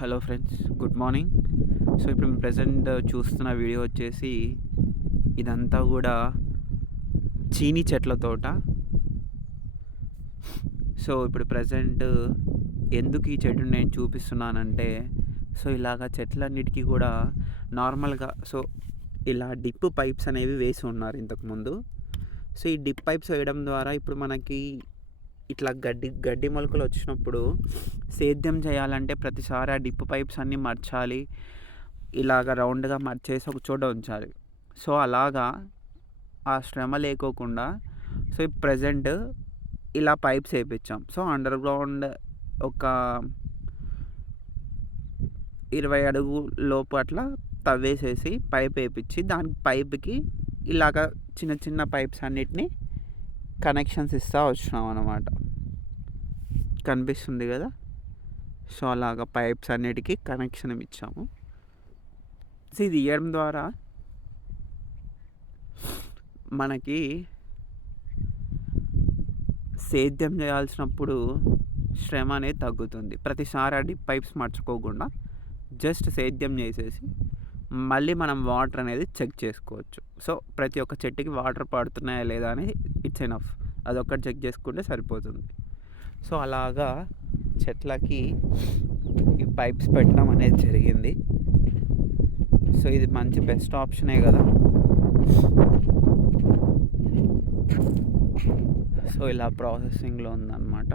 Hello friends, good morning. So ఇప్పుడు present చూస్తున్న video వచ్చేసి ఇదంతా కూడా చీనీ చెట్ల తోట. సో ఇప్పుడు ప్రజెంట్ ఎందుకు ఈ చెట్టుని నేను చూపిస్తున్నానంటే, సో ఇలాగ చెట్లన్నిటికీ కూడా నార్మల్గా ఇలా డిప్ పైప్స్ అనేవి వేసి ఉన్నారు ఇంతకుముందు. సో ఈ డిప్ పైప్స్ వేయడం ద్వారా ఇప్పుడు మనకి ఇట్లా గడ్డి మొలకలు వచ్చినప్పుడు సేద్యం చేయాలంటే ప్రతిసారి ఆ డిప్ పైప్స్ అన్నీ మర్చాలి, ఇలాగ రౌండ్గా మర్చేసి ఒక చోట ఉంచాలి. సో అలాగా ఆ శ్రమ లేకోకుండా సో ప్రజెంట్ ఇలా పైప్స్ వేయించాం. సో అండర్ గ్రౌండ్ ఒక 20 అడుగు లోపు అట్లా తవ్వేసేసి పైప్ వేయించి దాని పైప్కి ఇలాగ చిన్న చిన్న పైప్స్ అన్నిటినీ కనెక్షన్స్ ఇస్తూ వచ్చినాం అన్నమాట. కనిపిస్తుంది కదా. సో అలాగ పైప్స్ అన్నిటికీ కనెక్షన్ ఇచ్చాము. సో ఇది ఇవ్వడం ద్వారా మనకి సేద్యం చేయాల్సినప్పుడు శ్రమ అనేది తగ్గుతుంది. ప్రతిసారి ఆ డిప్ పైప్స్ మర్చుకోకుండా జస్ట్ సేద్యం చేసేసి మళ్ళీ మనం వాటర్ అనేది చెక్ చేసుకోవచ్చు. సో ప్రతి ఒక్క చెట్టుకి వాటర్ పడుతున్నాయా లేదా అనేది ఇట్స్ ఎనఫ్, అదొక్కటి చెక్ చేసుకుంటే సరిపోతుంది. సో అలాగా చెట్లకి ఈ పైప్స్ పెట్టడం అనేది జరిగింది. సో ఇది మంచి బెస్ట్ ఆప్షనే కదా. సో ఇలా ప్రాసెసింగ్లో ఉందన్నమాట.